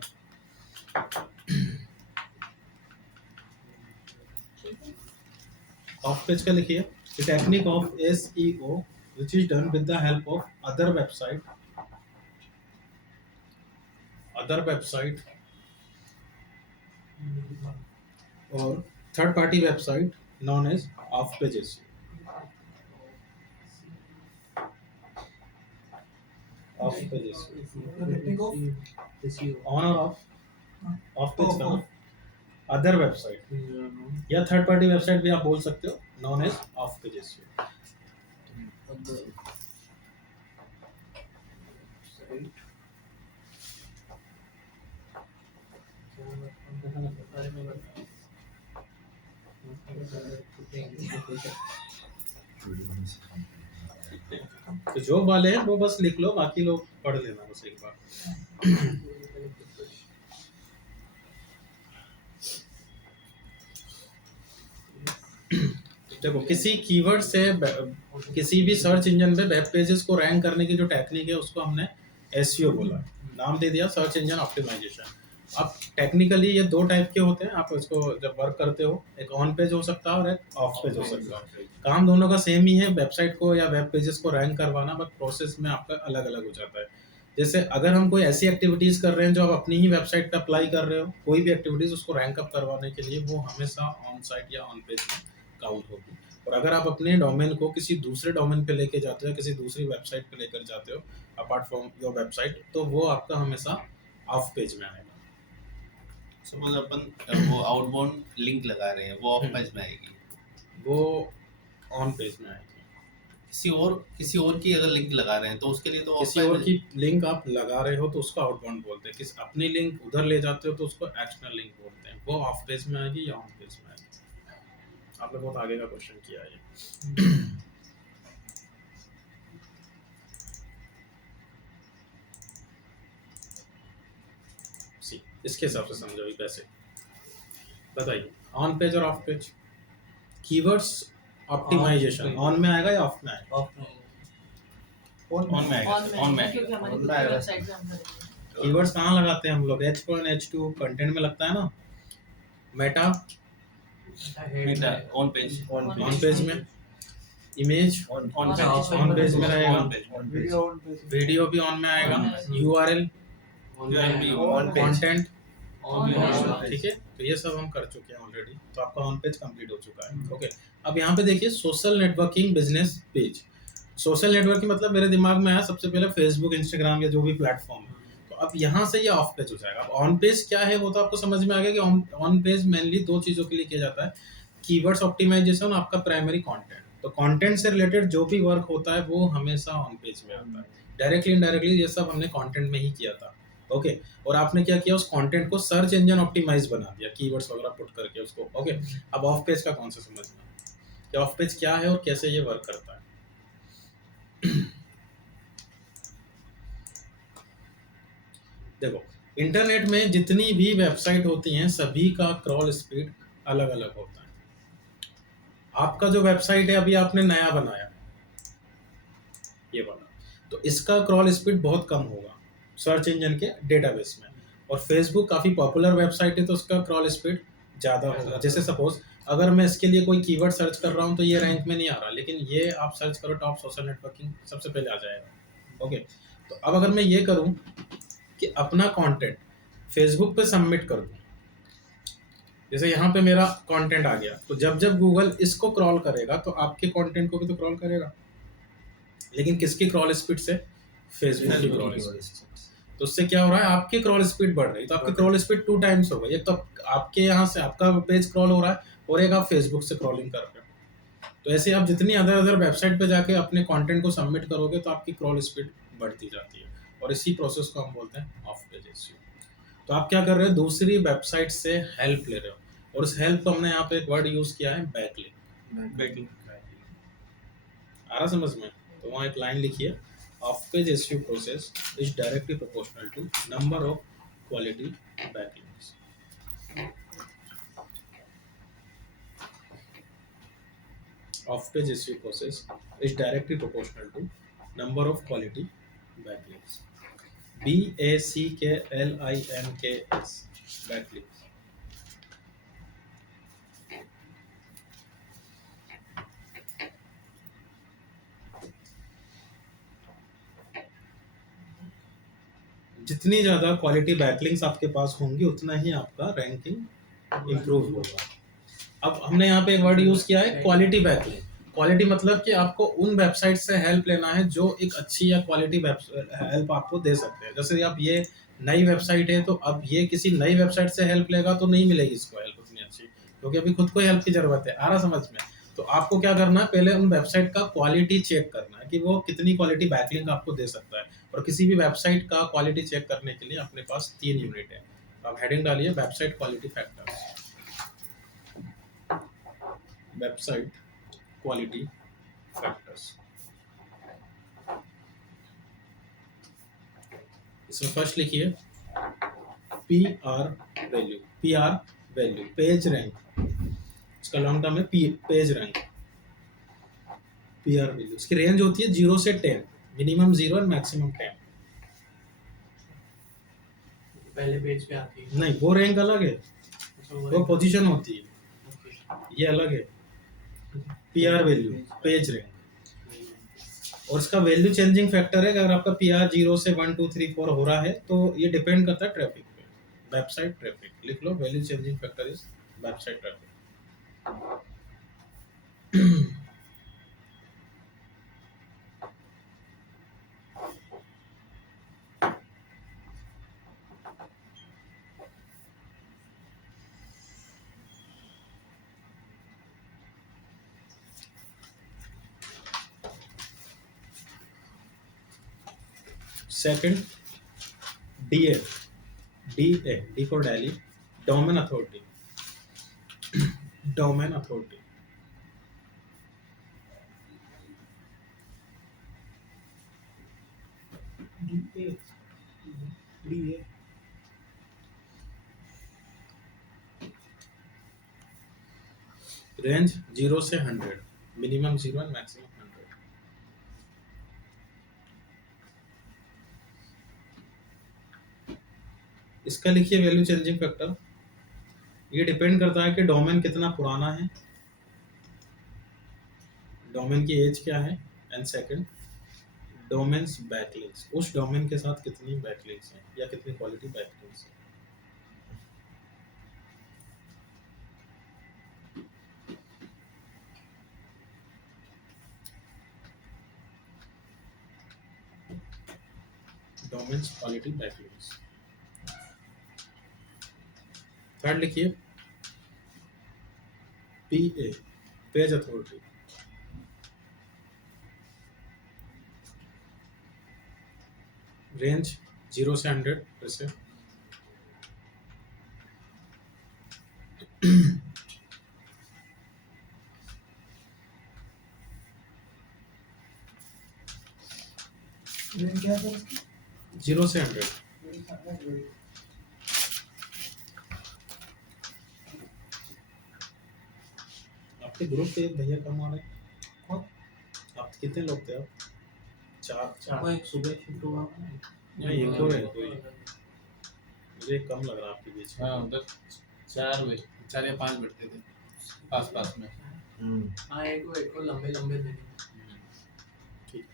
of page का लिखिए. The technique of SEO, which is done with the help of other website or third party website, known as off page SEO. Off page SEO. On or off? Off page का ना? Other website या third party website भी आप बोल सकते हो, known as off page SEO. तो जो वाले हैं वो बस लिख लो, बाकी लोग पढ़ लेना बस एक बार. देखो किसी कीवर्ड से किसी भी सर्च इंजन पे वेब पेजेस को रैंक करने की जो टेक्निक है उसको हमने SEO बोला, नाम दे दिया सर्च इंजन ऑप्टिमाइजेशन. अब टेक्निकली ये दो टाइप के होते हैं, आप इसको जब वर्क करते हो, एक ऑन पेज हो सकता है और एक ऑफ पेज हो सकता है. काम दोनों का सेम ही है, वेबसाइट को या वेब पेजेस को रैंक करवाना, बट प्रोसेस में आपका अलग अलग हो जाता है. जैसे अगर हम कोई ऐसी एक्टिविटीज़ कर रहे हैं जो आप अपनी ही वेबसाइट पे अप्लाई कर रहे हो, कोई भी एक्टिविटीज़, उसको रैंक अप करवाने के लिए वो हमेशा ऑन साइट या ऑन पेज में काउंट होगी. और अगर आप अपने डोमेन को किसी दूसरे डोमेन पे लेके जाते हो, किसी दूसरी वेबसाइट पे लेकर जाते हो अपार्ट फ्रॉम योर वेबसाइट, तो वो आपका हमेशा ऑफ पेज में आएगा. सपोज अपन वो आउटबाउंड लिंक लगा रहे हैं, वो ऑफ पेज में आएगी. वो ऑन पेज में आएगी. किसी और की अगर लिंक लगा रहे हैं तो उसके लिए तो किसी और की लिंक आप लगा रहे हो तो उसको आउटबाउंड बोलते हैं. किसी अपनी लिंक उधर ले जाते हो तो उसको एक्सटर्नल लिंक बोलते हैं. वो ऑफ पेज में आएगी या ऑन पेज में आएगी. आपने बहुत आगे का क्वेश्चन किया है. इसके हिसाब से समझो ये कैसे। बताइए ऑन पेज और off page. Keywords optimisation page। On में आएगा या ऑफ में आएगा? ऑफ में ऑन में आएगा ऑन सर, में ऑन में आएगा, क्योंकि आएगा। हमारी on खुद में की आएगा। वेबसाइट पे हम करेंगे। कीवर्ड्स कहाँ लगाते हैं हम लोग? H1 H2 कंटेंट में लगता है ना। Meta meta on page, on On on page में। Image on on On page, page। On page में रहेगा। On page, on page video भी ऑन में आएगा। URL on page content On page। ठीक है। तो ये सब हम कर चुके हैं ऑलरेडी, तो आपका ऑन पेज कंप्लीट हो चुका है। ओके, अब यहाँ पे देखिए social networking business page. Social networking मतलब मेरे दिमाग में आया सबसे पहले फेसबुक, इंस्टाग्राम या जो भी प्लेटफॉर्म है। तो अब यहाँ से ये ऑफ पेज हो जाएगा। अब ऑन पेज क्या है वो तो आपको समझ में आ गया कि ऑन पेज मेनली दो चीज़ों के लिए किया जाता है, कीवर्ड्स ऑप्टिमाइजेशन और आपका प्राइमरी कंटेंट। तो कंटेंट से रिलेटेड जो भी वर्क होता है वो हमेशा ऑन पेज में आता है। डायरेक्टली इनडायरेक्टली ये सब हमने कंटेंट में ही किया था। ओके, और आपने क्या किया, उस कंटेंट को सर्च इंजन ऑप्टिमाइज बना दिया, कीवर्ड्स वगैरह पुट करके उसको। ओके, अब ऑफ पेज का कौन सा समझना है कि ऑफ पेज क्या है और कैसे ये वर्क करता है। देखो, इंटरनेट में जितनी भी वेबसाइट होती हैं सभी का क्रॉल स्पीड अलग अलग होता है। आपका जो वेबसाइट है अभी आपने नया बनाया ये वाला, तो इसका क्रॉल स्पीड बहुत कम होगा सर्च इंजन के डेटाबेस में। और फेसबुक काफ़ी पॉपुलर वेबसाइट है तो उसका क्रॉल स्पीड ज़्यादा होगा। जैसे सपोज अगर मैं इसके लिए कोई कीवर्ड सर्च कर रहा हूँ तो ये रैंक में नहीं आ रहा, लेकिन ये आप सर्च करो टॉप सोशल नेटवर्किंग सबसे पहले आ जाएगा। ओके, तो अब अगर मैं ये करूँ कि अपना कंटेंट फेसबुक पे सबमिट कर दूँ, जैसे यहाँ पे मेरा कंटेंट आ गया, तो जब जब गूगल इसको क्रॉल करेगा तो आपके कंटेंट को भी तो क्रॉल करेगा, लेकिन किसकी क्रॉल स्पीड से? फेसबुक की क्रॉल स्पीड। तो उससे क्या हो रहा है, आपकी क्रॉल स्पीड बढ़ रही है, तो आपकी क्रॉल स्पीड 2 टाइम्स हो गई। एक तो आपके यहाँ से आपका पेज क्रॉल हो रहा है और एक आप फेसबुक से क्रॉलिंग कर रहे हो। तो ऐसे आप जितनी अदर वेबसाइट पे जाके अपने कंटेंट को सबमिट करोगे तो आपकी क्रॉल स्पीड बढ़ती जाती है, और इसी प्रोसेस को हम बोलते हैं ऑफ पेज एसईओ। तो आप क्या कर रहे हो, दूसरी वेबसाइट से हेल्प ले रहे हो, और उस हेल्प को हमने यहाँ पे एक वर्ड यूज किया है, बैकलिंक। बैकलिंक। आ रहा समझ में? तो वहाँ एक लाइन लिखी है, off page SEO process is directly proportional to number of quality backlinks. Off-page SEO process is directly proportional to number of quality backlinks. BACKLINKS backlinks. जितनी ज़्यादा क्वालिटी बैकलिंक्स आपके पास होंगी उतना ही आपका रैंकिंग इम्प्रूव होगा। अब हमने यहाँ पे एक वर्ड यूज़ किया है, क्वालिटी बैकलिंक। क्वालिटी मतलब कि आपको उन वेबसाइट से हेल्प लेना है जो एक अच्छी या क्वालिटी हेल्प आपको दे सकते हैं। जैसे आप ये नई वेबसाइट है तो अब ये किसी नई वेबसाइट से हेल्प लेगा तो नहीं मिलेगी इसको हेल्प उतनी अच्छी, क्योंकि अभी खुद को हेल्प की ज़रूरत है। आ रहा समझ में? तो आपको क्या करना है, पहले उन वेबसाइट का क्वालिटी चेक करना है कि वो कितनी क्वालिटी बैकलिंक आपको दे सकता है। और किसी भी वेबसाइट का क्वालिटी चेक करने के लिए अपने पास 3 यूनिट है। तो आप हेडिंग डालिए website quality factors. Website quality factors. इसमें फर्स्ट लिखिए PR वैल्यू, पेज रैंक। इसका लॉन्ग टर्म है पेज रैंक। PR वैल्यू, इसकी रेंज होती है 0 से 10, मिनिमम 0 और मैक्सिमम 10। पहले पेज पे आती है। नहीं, वो रैंक अलग है, वो पोजीशन होती है, ये अलग है। PR वैल्यू पेज रैंक, और इसका वैल्यू चेंजिंग फैक्टर है कि अगर आपका PR 0 से 1 2 3 4 हो रहा है तो ये डिपेंड करता है ट्रैफिक पे, वेबसाइट ट्रैफिक। लिख लो, value changing factor is website traffic. Second D for daily, domain authority. Domain authority range 0 से 100, मिनिमम 0 एंड मैक्सिमम 100। इसका लिखिए वैल्यू चेंजिंग फैक्टर। ये डिपेंड करता है कि डोमेन कितना पुराना है, डोमेन की एज क्या है, एंड सेकंड डोमेन्स बैकलिंक्स, उस डोमेन के साथ कितनी बैकलिंक्स हैं या कितनी क्वालिटी बैकलिंक्स हैं। Domains quality backlinks. थर्ड लिखिए पीए, पेज अथॉरिटी। रेंज 0 से 100 फिर से। रेंज क्या है इसकी? 0 से 100। आपके ग्रुप पे एक भैया कम आ रहे हैं। कौन? आप कितने लोग थे? आप चार। वो एक सुबह शिफ्ट हुआ नहीं, एक और है कोई, मुझे कम लग रहा है आपके बीच में। हाँ उधर 4 या 5 बैठते थे पास पास में। हाँ एक को लंबे लंबे थे। ठीक,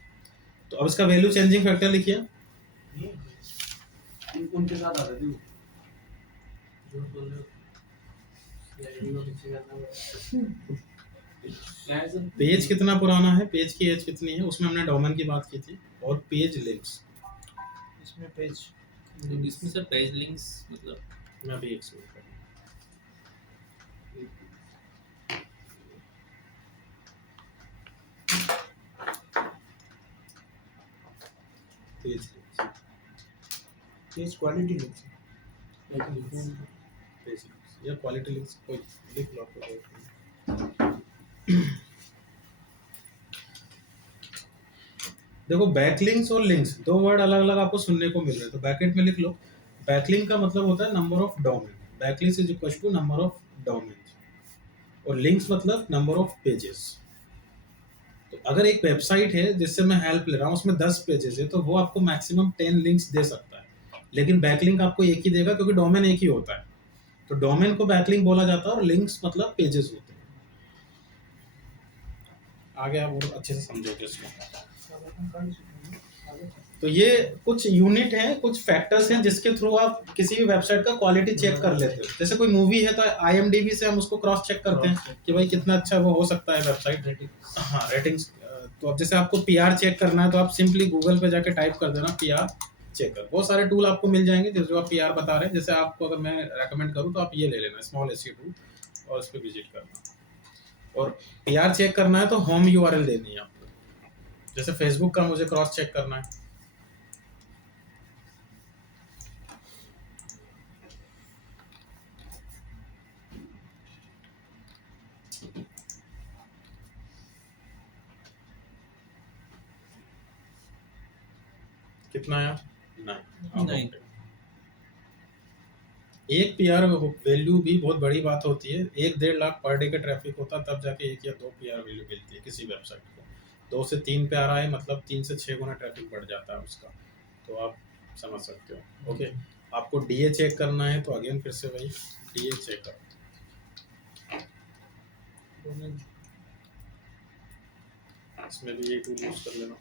तो अब इसका वैल्यू चेंजिंग फैक्टर लिखिए। उनके साथ आ रहे थे। जो बोल रहे हो CID को पीछे करना पड़ेगा। पेज कितना पुराना है, पेज की एज कितनी है, उसमें हमने डोमेन की बात की थी, और पेज लिंक्स। इसमें पेज तो इसमें सर पेज लिंक्स मतलब मैं अभी एक्सप्लेन करूँगा। Page links, page quality links. Page links या क्वालिटी लिंक्स, कोई लिख लो आपको। देखो बैकलिंक्स और लिंक्स दो वर्ड अलग अलग आपको सुनने को मिल रहे हैं, तो ब्रैकेट में लिख लो। बैकलिंक का मतलब होता है number of domain, backlinks is equal to number of domain, और लिंक्स मतलब नंबर ऑफ पेजेस। तो अगर एक वेबसाइट है जिससे मैं हेल्प ले रहा हूँ, उसमें 10 पेजेस है, तो वो आपको मैक्सिमम 10 लिंक्स दे सकता है, लेकिन बैकलिंक आपको एक ही देगा क्योंकि डोमेन एक ही होता है। तो डोमेन को बैकलिंक बोला जाता है और लिंक्स मतलब पेजेस होते हैं। आगे आप और अच्छे से समझोगे इसमें। तो ये कुछ यूनिट है, कुछ फैक्टर्स हैं जिसके थ्रू आप किसी भी वेबसाइट का क्वालिटी चेक कर लेते हो। जैसे कोई मूवी है तो IMDb से हम उसको क्रॉस चेक करते हैं कि भाई कितना अच्छा वो हो सकता है वेबसाइट रेटिंग। हाँ रेटिंग्स। तो अब जैसे आपको PR चेक करना है तो आप सिंपली गूगल पे जाके टाइप कर देना PR चेकर, बहुत सारे टूल आपको मिल जाएंगे जो आप PR बता रहे हैं। जैसे आपको अगर मैं रेकमेंड करूँ तो आप ये ले लेना, स्मॉल SEO टूल, और इस पर विजिट करना। और PR चेक करना है तो होम URL देनी है आपको। जैसे फेसबुक का मुझे क्रॉस चेक करना है, कितना आया? 9। नहीं एक PR वैल्यू भी बहुत बड़ी बात होती है। 1-1.5 लाख पर डे का ट्रैफिक होता है तब जाके 1 या 2 PR वैल्यू मिलती है किसी वेबसाइट को। 2 से 3 पे आ रहा है मतलब 3 से 6 गुना ट्रैफिक बढ़ जाता है उसका, तो आप समझ सकते हो। ओके, आपको DA चेक करना है तो अगेन फिर से वही DA चेक करो। इसमें भी ये टूल यूज कर लेना।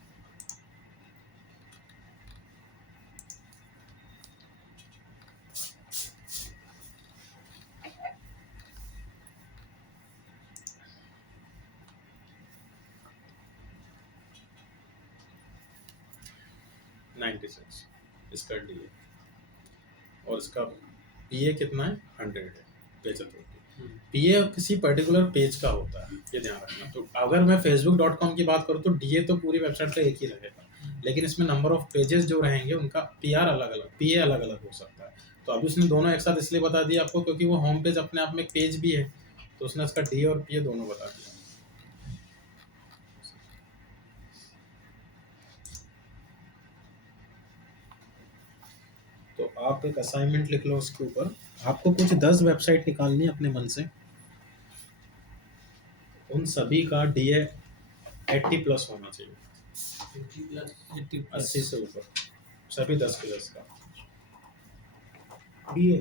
इसका DA और इसका PA कितना है? 100 है। पेज अथॉरिटी PA किसी पर्टिकुलर पेज का होता है, ये ध्यान रखना। तो अगर मैं facebook.com की बात करूँ तो DA तो पूरी वेबसाइट का एक ही रहेगा, लेकिन इसमें नंबर ऑफ पेजेस जो रहेंगे उनका PR अलग अलग, PA अलग अलग हो सकता है। तो अभी उसने दोनों एक साथ इसलिए बता दिया आपको क्योंकि वो होम पेज अपने आप में एक पेज भी है, तो उसने इसका DA और PA दोनों बता दिया। तो आप एक असाइनमेंट लिख लो उसके ऊपर। आपको कुछ 10 वेबसाइट निकालनी है अपने मन से, उन सभी का DA 80 प्लस होना चाहिए, 80 से ऊपर, सभी 10 का DA।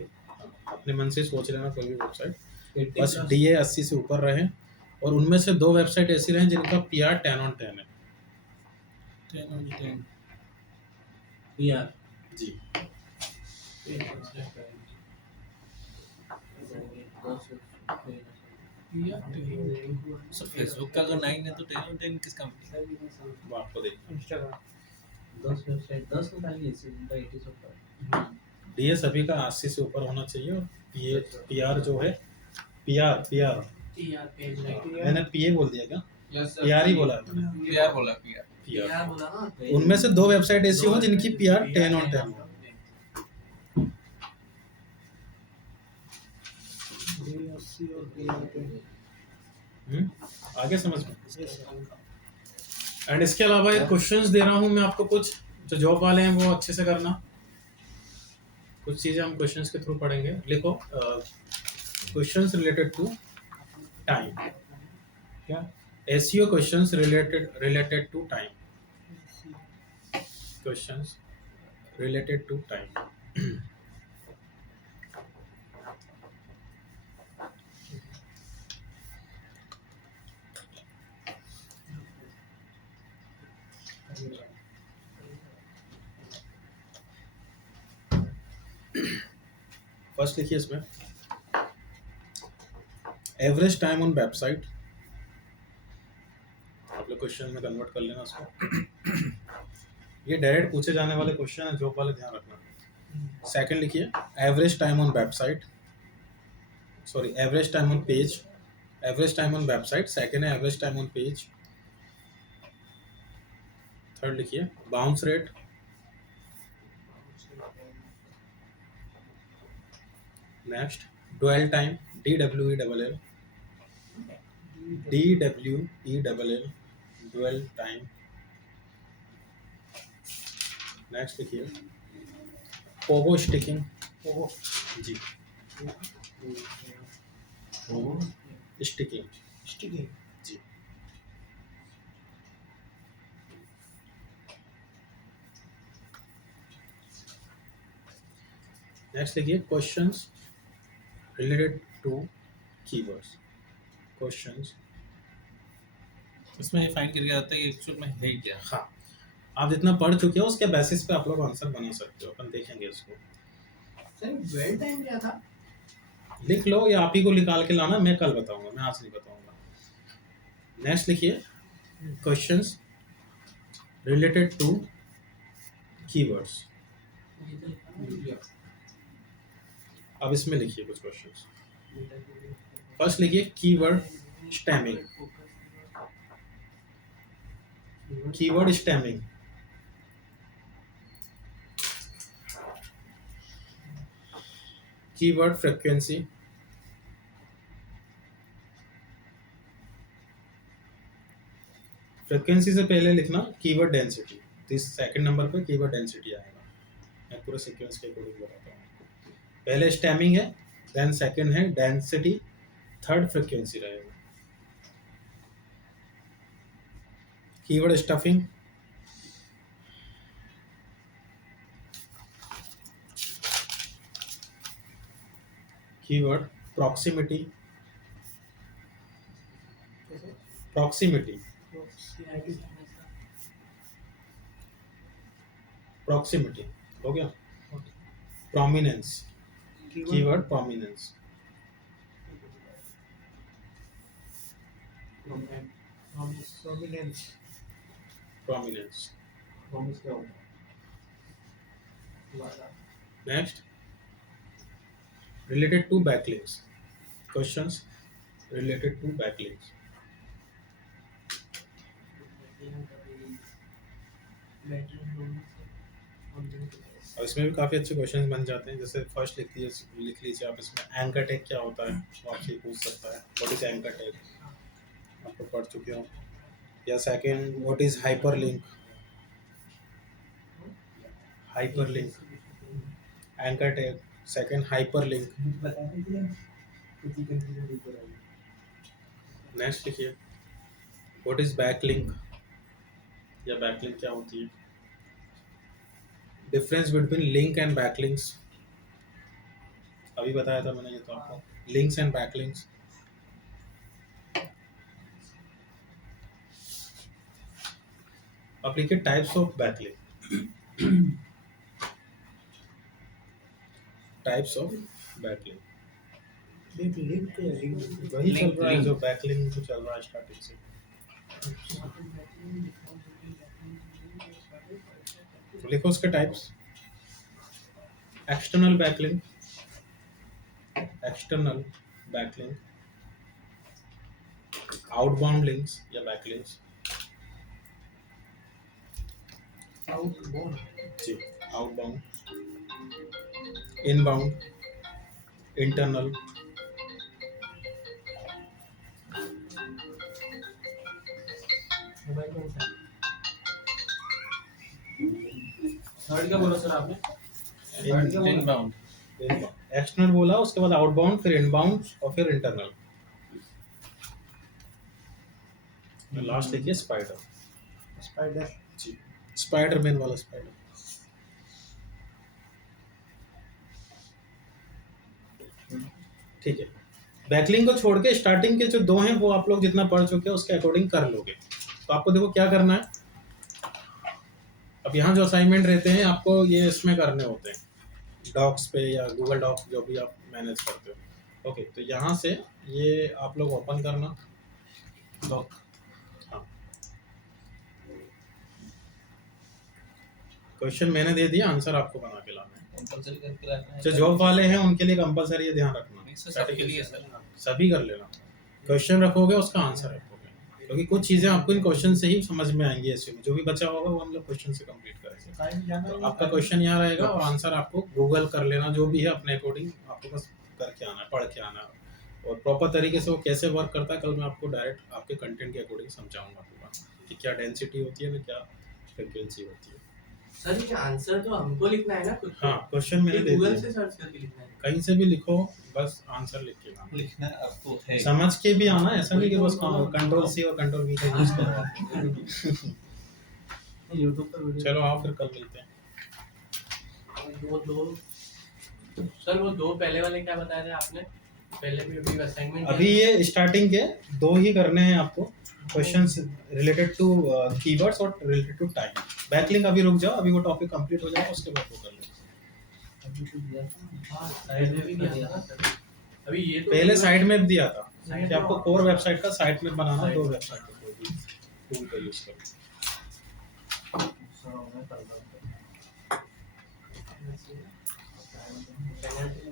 अपने मन से सोच लेना कोई भी वेबसाइट, बस DA 80 से ऊपर रहे, और उनमें से 2 वेबसाइट ऐसी रहें जिनका PR 10 on 10 है। 10 on 10 PR जी, सो फेसबुक का अगर 9 है तो 10 on 10 किसका मतलब? वो आपको देखना। इंस्टाग्राम 10 वेबसाइट 10 निकालिए इससे उनका 80 से ऊपर। DA सभी का 80 से ऊपर होना चाहिए, और PR जो है, PR पेज मैंने PA बोल दिया क्या? PR ही बोला है मैंने। PR बोला PR। PR बोला ना, उनमें से 2 वेबसाइट ऐसी हो जिनकी PR 10 on 10 हो। आगे समझ में। एंड इसके अलावा एक क्वेश्चंस दे रहा हूँ मैं आपको, कुछ जो जॉब वाले हैं वो अच्छे से करना। कुछ चीजें हम क्वेश्चंस के थ्रू पढ़ेंगे। लिखो क्वेश्चंस रिलेटेड टू टाइम। क्या? SEO questions related to time. Questions related to time. First लिखिए इसमें, एवरेज टाइम ऑन वेबसाइट। आप लोग क्वेश्चन में कन्वर्ट कर लेना उसको। ये डायरेक्ट पूछे जाने वाले क्वेश्चन है, जॉब वाले ध्यान रखना। सेकंड लिखिए, average time on website, sorry average time on page. Average time on website second है, average time on page. Third लिखिए, bounce rate. Next, dwell time, DWELL, dwell time. Next लिखिए, pogo sticking. जी, sticking जी। Next लिखिए, questions related to keywords. Questions, इसमें ये find करके आता है कि एक्चुअल में है क्या। हाँ, आप जितना पढ़ चुके हो उसके बेसिस पे आप लोग आंसर बना सकते हो। अपन देखेंगे उसको। सर ड्वेल टाइम क्या था? लिख लो, या आप ही को निकाल के लाना, मैं कल बताऊंगा, मैं आज नहीं बताऊंगा। नेक्स्ट लिखिए, क्वेश्चंस रिलेटेड टू कीवर्ड्स। अब इसमें लिखिए कुछ क्वेश्चंस। फर्स्ट लिखिए, keyword stemming. Keyword stemming, keyword frequency, frequency से पहले लिखना कीवर्ड डेंसिटी। तो इस सेकंड नंबर पे कीवर्ड डेंसिटी आएगा। मैं पूरे सीक्वेंस के अकॉर्डिंग बताता हूँ। पहले स्टैमिंग है, देन सेकंड है डेंसिटी, थर्ड फ्रीक्वेंसी रहेगा। Keyword stuffing, keyword proximity, proximity, proximity हो गया। Prominence, keyword prominence, prominence. Next, related to backlinks. Questions related to backlinks. और इसमें भी काफ़ी अच्छे क्वेश्चन बन जाते हैं। जैसे फर्स्ट लिख लीजिए आप इसमें, एंकर टैग क्या होता है, वो आपसे पूछ सकता है। व्हाट इज एंकर टैग, आपको पढ़ चुके हो। या second, what is hyperlink, hyperlink, anchor tag second, hyperlink. Next लिखिए, व्हाट इज बैकलिंक या बैकलिंक क्या होती है? Difference between link and backlinks, अभी बताया था मैंने ये तो आपको, लिंक्स एंड बैकलिंक्स। अब लिखिए types of backlink, types of backlink. Link तो लिंक वही चल रहा है link। जो बैकलिंक तो चल रहा है स्टार्टिंग से। तो लिखो उसके types, external backlink, external backlink, outbound links या बैकलिंक्स, जी आउटबाउंड, इनबाउंड, इंटरनल, मोबाइल कौन सा है? थर्ड क्या बोला सर आपने? इनबाउंड। एक्सटर्नल बोला, उसके बाद आउटबाउंड, फिर इनबाउंड और फिर इंटरनल। लास्ट देखिए स्पाइडर, स्पाइडर जी स्पाइडरमैन वाला स्पाइडर। ठीक है, बैकलिंक को छोड़ के स्टार्टिंग के जो दो हैं वो आप लोग जितना पढ़ चुके हैं उसके अकॉर्डिंग कर लोगे। तो आपको देखो क्या करना है, अब यहाँ जो असाइनमेंट रहते हैं आपको ये इसमें करने होते हैं, डॉक्स पे या गूगल डॉक जो भी आप मैनेज करते हो। ओके, तो यहाँ से ये आप लोग ओपन करना डॉक। हाँ, क्वेश्चन मैंने दे दिया, आंसर आपको बना के लाना है। कंपलसरी करके रखना है। जो जॉब वाले हैं उनके लिए कंपलसरी है, ध्यान रखना। नहीं सर, सबके लिए सर। सभी कर लेना, क्वेश्चन रखोगे उसका आंसर रखोगे, क्योंकि कुछ चीज़ें आपको इन क्वेश्चन से ही समझ में आएंगी। ऐसे में जो भी बचा होगा वो हम लोग क्वेश्चन से कंप्लीट करेंगे। तो आपका क्वेश्चन यहाँ रहेगा और आंसर आपको गूगल कर लेना, जो भी है अपने अकॉर्डिंग आपको बस करके आना है, पढ़ के आना है। और प्रॉपर तरीके से वो कैसे वर्क करता है कल मैं आपको डायरेक्ट आपके कंटेंट के अकॉर्डिंग समझाऊंगा पूरा, कि क्या डेंसिटी होती है ना क्या फ्रिक्वेंसी होती है। सर ये आंसर तो हमको लिखना है ना खुद को? हाँ, क्वेश्चन मैंने ये दे गूगल दिया, से सर्च करके लिखना है? कहीं से भी लिखो, बस आंसर लिख के लाना। लिखना है आपको है। समझ के भी आना, ऐसा नहीं कि बस कंट्रोल सी और कंट्रोल वी का यूज करो। यूट्यूब पर वीडियो। चलो आओ फिर कल मिलते हैं। वो दो सर, वो दो पहले वाले क्या बताए थे आपने? पहले भी अभी असाइनमेंट अभी ये स्टार्टिंग के दो ही करने हैं आपको, क्वेश्चंस रिलेटेड टू कीवर्ड्स और रिलेटेड टू टाइम। बैकलिंक अभी रुक जाओ, अभी वो टॉपिक कंप्लीट हो जाएगा उसके बाद वो कर लेंगे। हाँ, साइड में भी दिया था ना सर। अभी ये तो पहले साइड में भी दिया था Site कि आपको में- कोर वेबसाइट का साइट में बनाना, Site दो में। वेबसाइट का कोई भी टूल का यूज करो। पहले